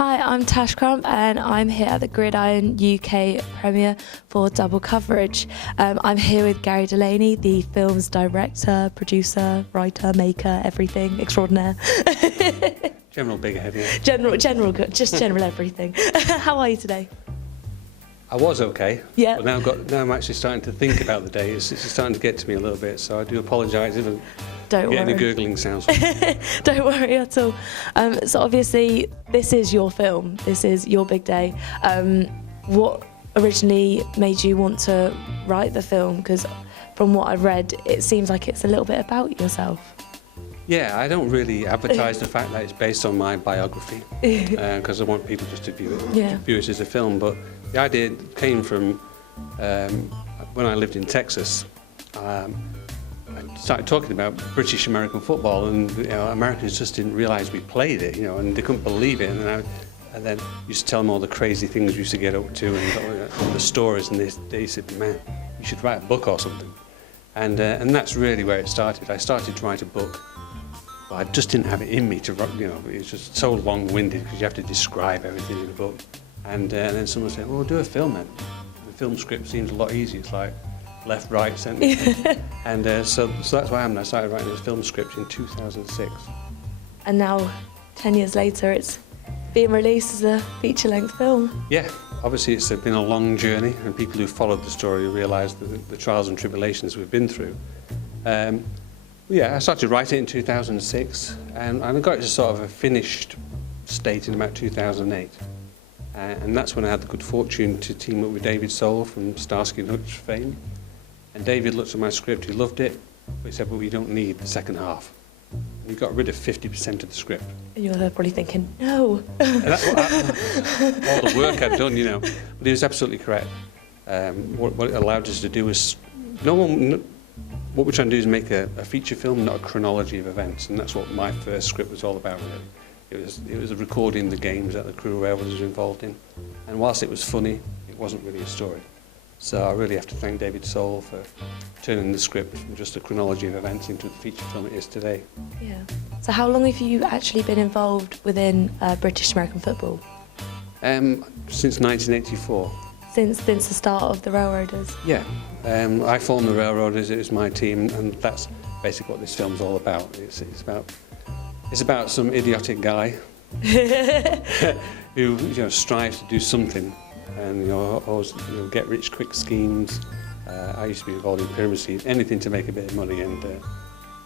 Hi, I'm Tash Crump and I'm here at the Gridiron UK Premiere for double coverage. I'm here with Gary Delaney, the film's director, producer, writer, maker, everything extraordinaire. General big head, yeah. General good, just general everything. How are you today? I was okay, yeah. But now I'm actually starting to think about the day. It's starting to get to me a little bit, so I do apologise if I'm getting the gurgling sounds. Don't worry at all. So obviously, this is your film. This is your big day. What originally made you want to write the film? Because from what I've read, it seems like it's a little bit about yourself. Yeah, I don't really advertise the fact that it's based on my biography, because I want people just to view it as a film. But the idea came from when I lived in Texas. I started talking about British American football, and Americans just didn't realise we played it, and they couldn't believe it. And then used to tell them all the crazy things we used to get up to and all the stories, and they said, "Man, you should write a book or something." And that's really where it started. I started to write a book. But I just didn't have it in me to, it was just so long-winded because you have to describe everything in the book. And then someone said, well, do a film then. The film script seems a lot easier. It's like left, right, centre. And so that's what happened. I started writing this film script in 2006. And now, 10 years later, it's being released as a feature-length film. Yeah, obviously it's been a long journey, and people who followed the story realise the trials and tribulations we've been through. Yeah, I started writing it in 2006, and I got it to sort of a finished state in about 2008. And that's when I had the good fortune to team up with David Soul from Starsky & Hutch fame. And David looked at my script, he loved it, but he said, well, we don't need the second half. And he got rid of 50% of the script. And you're there probably thinking, no. And that's all the work I'd done, But he was absolutely correct. What it allowed us to do was, what we're trying to do is make a feature film, not a chronology of events, and that's what my first script was all about, really. It was recording the games that the crew was involved in, and whilst it was funny, it wasn't really a story. So I really have to thank David Soul for turning the script from just a chronology of events into the feature film it is today. Yeah. So how long have you actually been involved within British American football? Since 1984. Since the start of the Railroaders? Yeah. I formed the Railroaders, it was my team, and that's basically what this film's all about. It's about some idiotic guy who strives to do something, and always get rich quick schemes. I used to be involved in pyramid schemes, anything to make a bit of money, and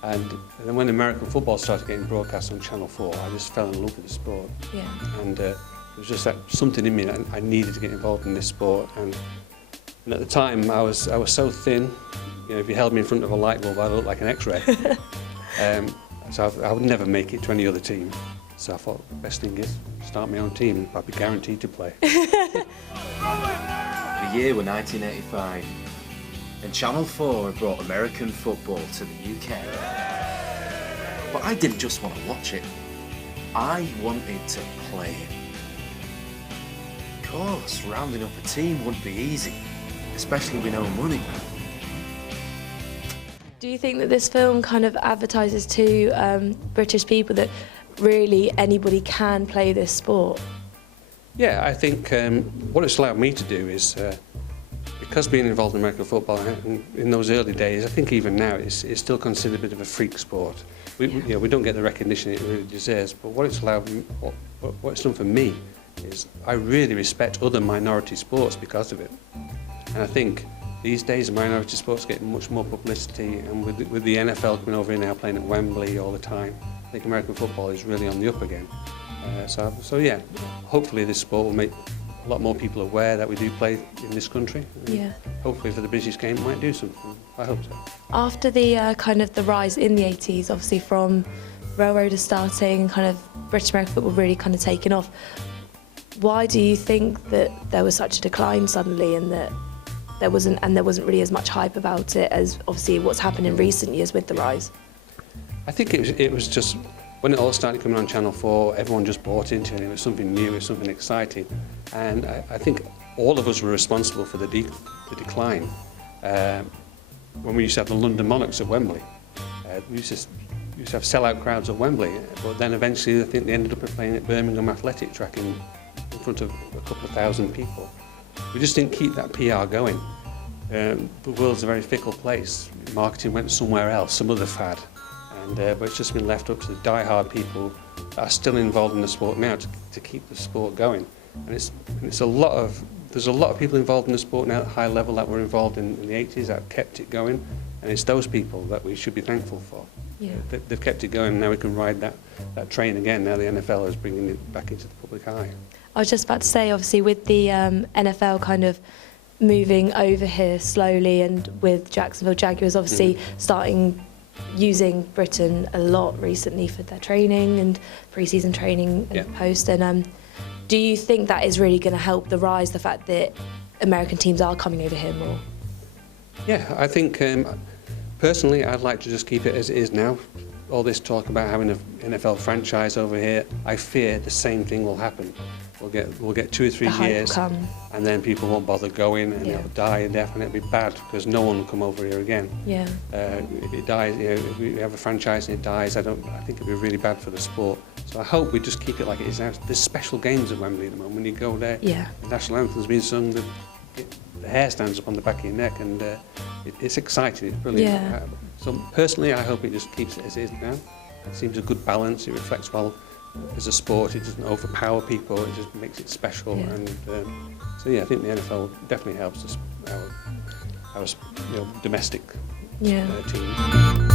then when American football started getting broadcast on Channel 4, I just fell in love with the sport. Yeah. And it was just that something in me that I needed to get involved in this sport, and at the time I was so thin, if you held me in front of a light bulb I'd look like an X-ray. So I would never make it to any other team. So I thought the best thing is start my own team and I'd be guaranteed to play. The year was 1985, and Channel 4 had brought American football to the UK. But I didn't just want to watch it, I wanted to play it. Of course, rounding up a team wouldn't be easy, especially with no money. Do you think that this film kind of advertises to British people that really anybody can play this sport? Yeah, I think what it's allowed me to do is, because being involved in American football in those early days, I think even now it's still considered a bit of a freak sport. We don't get the recognition it really deserves, but what it's allowed, what it's done for me is I really respect other minority sports because of it. And I think these days minority sports get much more publicity, and with the NFL coming over here now playing at Wembley all the time, I think American football is really on the up again. So yeah, hopefully this sport will make a lot more people aware that we do play in this country. Yeah. Hopefully for the British game it might do something. I hope so. After the kind of the rise in the 80s, obviously from Railroaders starting, kind of British American football really kind of taking off, why do you think that there was such a decline suddenly, and that there wasn't really as much hype about it as obviously what's happened in recent years with the rise? I think it was just when it all started coming on Channel 4, everyone just bought into it. It was something new, it was something exciting, and I think all of us were responsible for the decline. When we used to have the London Monarchs at Wembley, we used to used to have sellout crowds at Wembley, but then eventually I think they ended up playing at Birmingham Athletic Track in front of a couple of thousand people. We just didn't keep that PR going. The world's a very fickle place. Marketing went somewhere else, some other fad, and but it's just been left up to the die-hard people that are still involved in the sport now to keep the sport going. And it's there's a lot of people involved in the sport now at high level that were involved in the 80s that kept it going, and it's those people that we should be thankful for. Yeah. They've kept it going, and now we can ride that train again. Now the NFL is bringing it back into the public eye. I was just about to say, obviously, with the NFL kind of moving over here slowly, and with Jacksonville Jaguars obviously starting using Britain a lot recently for their training and pre-season training and post. And do you think that is really going to help the rise, the fact that American teams are coming over here more? Yeah, I think personally I'd like to just keep it as it is now. All this talk about having an NFL franchise over here, I fear the same thing will happen. We'll get 2 or 3 years, and then people won't bother going, and it'll die a death, and it'll be bad because no one will come over here again. Yeah. If it dies, if we have a franchise and it dies, I think it'll be really bad for the sport. So I hope we just keep it like it is now. There's special games at Wembley at the moment. When you go there, the national anthem's being sung, the hair stands up on the back of your neck, and it's exciting. It's brilliant. Yeah. So personally, I hope it just keeps it as it is now. It seems a good balance. It reflects well as a sport. It doesn't overpower people. It just makes it special. And so yeah, I think the NFL definitely helps us, our domestic team.